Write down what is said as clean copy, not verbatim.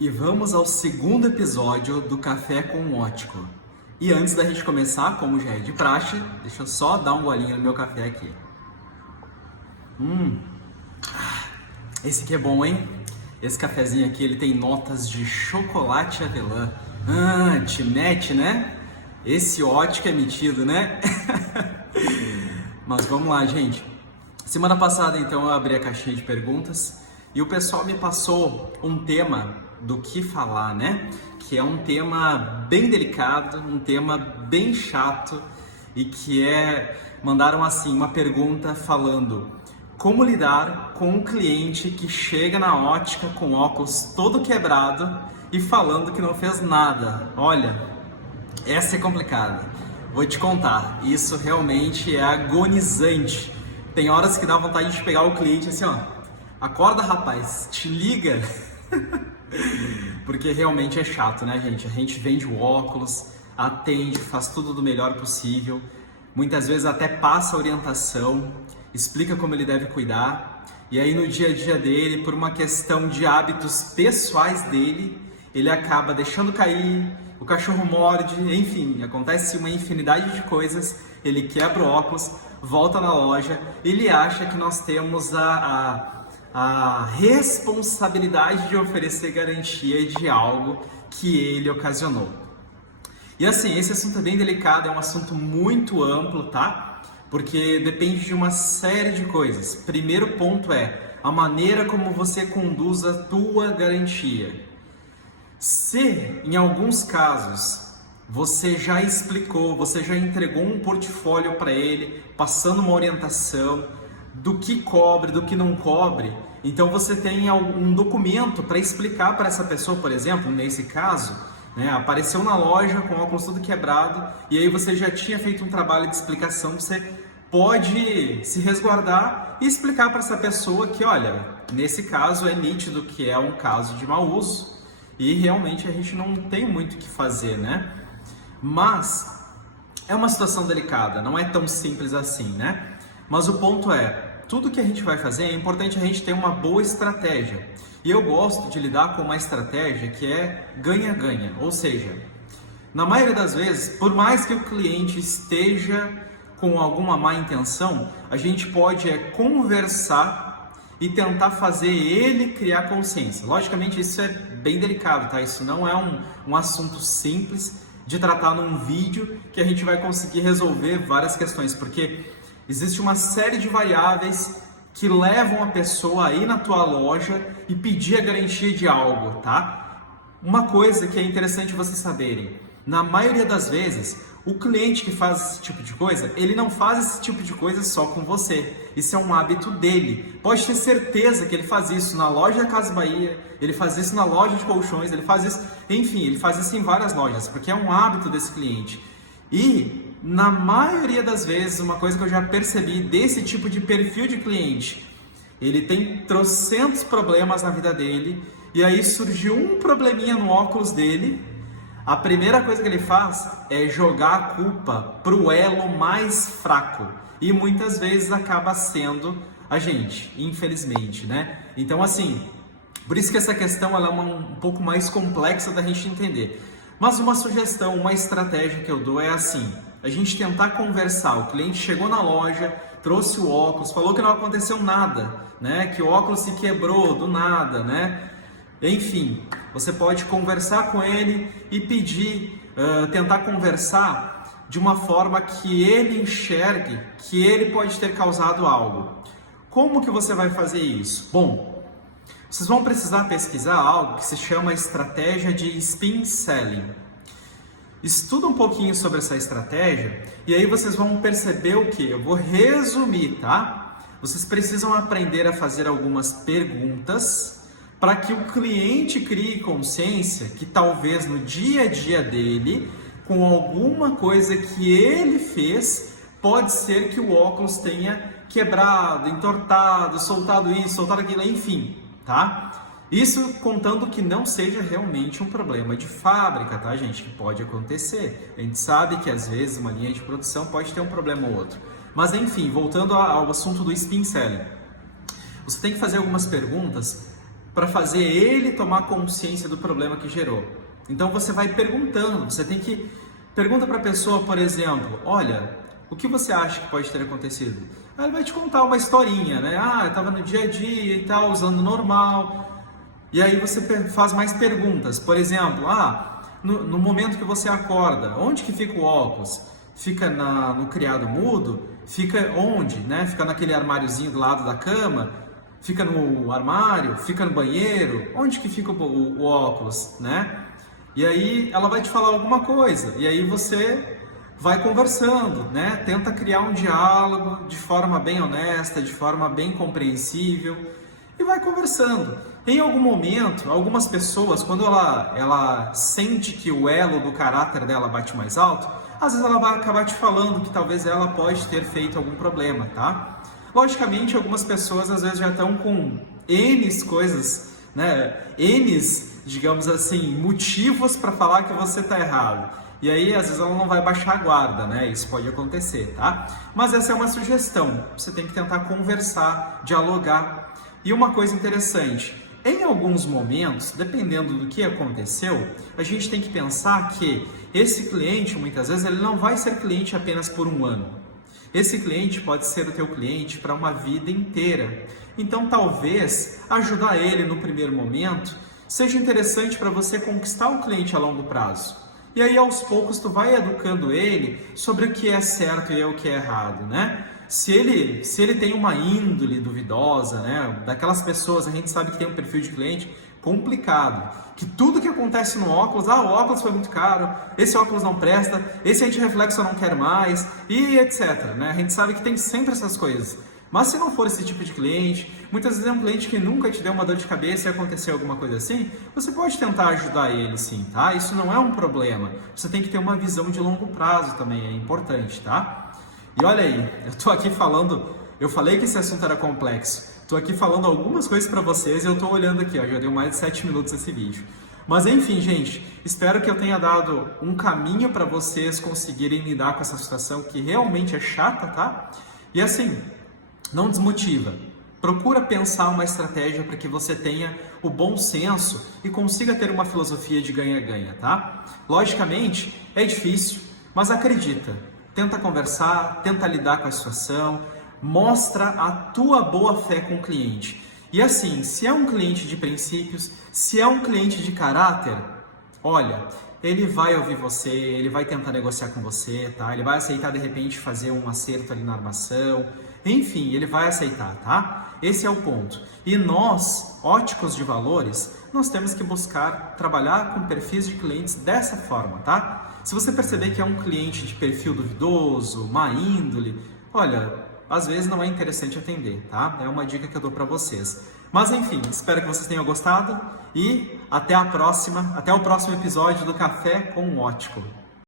E vamos ao segundo episódio do Café com o Ótico. E antes da gente começar, como já é de praxe, deixa eu só dar um golinho no meu café aqui. Esse aqui é bom, hein? Esse cafezinho aqui, ele tem notas de chocolate e avelã. Te mete, né? Esse Ótico é metido, né? Mas vamos lá, gente. Semana passada, então, eu abri a caixinha de perguntas e o pessoal me passou um tema do que falar, né? Que é um tema bem delicado, um tema bem chato e que mandaram assim uma pergunta falando como lidar com um cliente que chega na ótica com óculos todo quebrado e falando que não fez nada. Olha, essa é complicada. Vou te contar, isso realmente é agonizante. Tem horas que dá vontade de pegar o cliente assim, ó. Acorda, rapaz, te liga. Porque realmente é chato, né, gente? A gente vende o óculos, atende, faz tudo do melhor possível. Muitas vezes até passa a orientação, explica como ele deve cuidar. E aí no dia a dia dele, por uma questão de hábitos pessoais dele, ele acaba deixando cair, o cachorro morde, enfim, acontece uma infinidade de coisas. Ele quebra o óculos, volta na loja, ele acha que nós temos a responsabilidade de oferecer garantia de algo que ele ocasionou. E assim, esse assunto é bem delicado, é um assunto muito amplo, tá? Porque depende de uma série de coisas. Primeiro ponto é a maneira como você conduz a tua garantia. Se, em alguns casos, você já explicou, você já entregou um portfólio para ele, passando uma orientação do que cobre, do que não cobre, então você tem um documento para explicar para essa pessoa, por exemplo, nesse caso, né, apareceu na loja com o óculos todo quebrado e aí você já tinha feito um trabalho de explicação, você pode se resguardar e explicar para essa pessoa que, olha, nesse caso é nítido que é um caso de mau uso e realmente a gente não tem muito o que fazer, né? Mas é uma situação delicada, não é tão simples assim, né? Mas o ponto é, tudo que a gente vai fazer é importante a gente ter uma boa estratégia. E eu gosto de lidar com uma estratégia que é ganha-ganha, ou seja, na maioria das vezes, por mais que o cliente esteja com alguma má intenção, a gente pode conversar e tentar fazer ele criar consciência. Logicamente isso é bem delicado, tá? Isso não é um assunto simples de tratar num vídeo que a gente vai conseguir resolver várias questões, porque existe uma série de variáveis que levam a pessoa a ir na tua loja e pedir a garantia de algo, tá? Uma coisa que é interessante vocês saberem, na maioria das vezes, o cliente que faz esse tipo de coisa, ele não faz esse tipo de coisa só com você. Isso é um hábito dele. Pode ter certeza que ele faz isso na loja da Casa Bahia, ele faz isso na loja de colchões, ele faz isso, enfim, ele faz isso em várias lojas, porque é um hábito desse cliente. E na maioria das vezes, uma coisa que eu já percebi desse tipo de perfil de cliente, ele tem trocentos problemas na vida dele, e aí surgiu um probleminha no óculos dele, a primeira coisa que ele faz é jogar a culpa pro elo mais fraco, e muitas vezes acaba sendo a gente, infelizmente, né? Então assim, por isso que essa questão ela é um pouco mais complexa da gente entender. Mas uma sugestão, uma estratégia que eu dou é assim, a gente tentar conversar. O cliente chegou na loja, trouxe o óculos, falou que não aconteceu nada, né? Que o óculos se quebrou do nada, né? Enfim, você pode conversar com ele e pedir, tentar conversar de uma forma que ele enxergue que ele pode ter causado algo. Como que você vai fazer isso? Bom, vocês vão precisar pesquisar algo que se chama estratégia de spin selling. Estuda um pouquinho sobre essa estratégia e aí vocês vão perceber o que? Eu vou resumir, tá? Vocês precisam aprender a fazer algumas perguntas para que o cliente crie consciência que talvez no dia a dia dele, com alguma coisa que ele fez, pode ser que o óculos tenha quebrado, entortado, soltado isso, soltado aquilo, enfim, tá? Isso contando que não seja realmente um problema de fábrica, tá, gente? Que pode acontecer. A gente sabe que às vezes uma linha de produção pode ter um problema ou outro. Mas enfim, voltando ao assunto do spin selling. Você tem que fazer algumas perguntas para fazer ele tomar consciência do problema que gerou. Então você vai perguntando, você tem que pergunta para a pessoa, por exemplo, olha, o que você acha que pode ter acontecido? Aí ele vai te contar uma historinha, né? Ah, eu estava no dia a dia e tal, usando normal. E aí você faz mais perguntas, por exemplo, no momento que você acorda, onde que fica o óculos? Fica no criado mudo? Fica onde, né? Fica naquele armáriozinho do lado da cama? Fica no armário? Fica no banheiro? Onde que fica o óculos, né? E aí ela vai te falar alguma coisa, e aí você vai conversando, né? Tenta criar um diálogo de forma bem honesta, de forma bem compreensível, e vai conversando. Em algum momento, algumas pessoas, quando ela sente que o elo do caráter dela bate mais alto, às vezes ela vai acabar te falando que talvez ela pode ter feito algum problema, tá? Logicamente, algumas pessoas às vezes já estão com N coisas, né? N, digamos assim, motivos para falar que você está errado. E aí, às vezes, ela não vai baixar a guarda, né? Isso pode acontecer, tá? Mas essa é uma sugestão. Você tem que tentar conversar, dialogar. E uma coisa interessante, em alguns momentos, dependendo do que aconteceu, a gente tem que pensar que esse cliente, muitas vezes, ele não vai ser cliente apenas por um ano. Esse cliente pode ser o teu cliente para uma vida inteira. Então, talvez, ajudar ele no primeiro momento seja interessante para você conquistar o cliente a longo prazo. E aí, aos poucos, tu vai educando ele sobre o que é certo e o que é errado, né? Se ele tem uma índole duvidosa, né? Daquelas pessoas, a gente sabe que tem um perfil de cliente complicado, que tudo que acontece no óculos, o óculos foi muito caro, esse óculos não presta, esse antirreflexo eu não quero mais, e etc, né? A gente sabe que tem sempre essas coisas. Mas se não for esse tipo de cliente, muitas vezes é um cliente que nunca te deu uma dor de cabeça e aconteceu alguma coisa assim, você pode tentar ajudar ele sim, tá? Isso não é um problema. Você tem que ter uma visão de longo prazo também, é importante, tá? E olha aí, eu tô aqui falando, eu falei que esse assunto era complexo, tô aqui falando algumas coisas para vocês e eu tô olhando aqui, ó, já deu mais de 7 minutos esse vídeo. Mas enfim, gente, espero que eu tenha dado um caminho para vocês conseguirem lidar com essa situação que realmente é chata, tá? E assim, não desmotiva. Procura pensar uma estratégia para que você tenha o bom senso e consiga ter uma filosofia de ganha-ganha, tá? Logicamente, é difícil, mas acredita. Tenta conversar, tenta lidar com a situação, mostra a tua boa fé com o cliente. E assim, se é um cliente de princípios, se é um cliente de caráter, olha, ele vai ouvir você, ele vai tentar negociar com você, tá? Ele vai aceitar de repente fazer um acerto ali na armação, enfim, ele vai aceitar, tá? Esse é o ponto. E nós, óticos de valores, nós temos que buscar trabalhar com perfis de clientes dessa forma, tá? Se você perceber que é um cliente de perfil duvidoso, má índole, olha, às vezes não é interessante atender, tá? É uma dica que eu dou para vocês. Mas enfim, espero que vocês tenham gostado e até a próxima, até o próximo episódio do Café com o Ótico.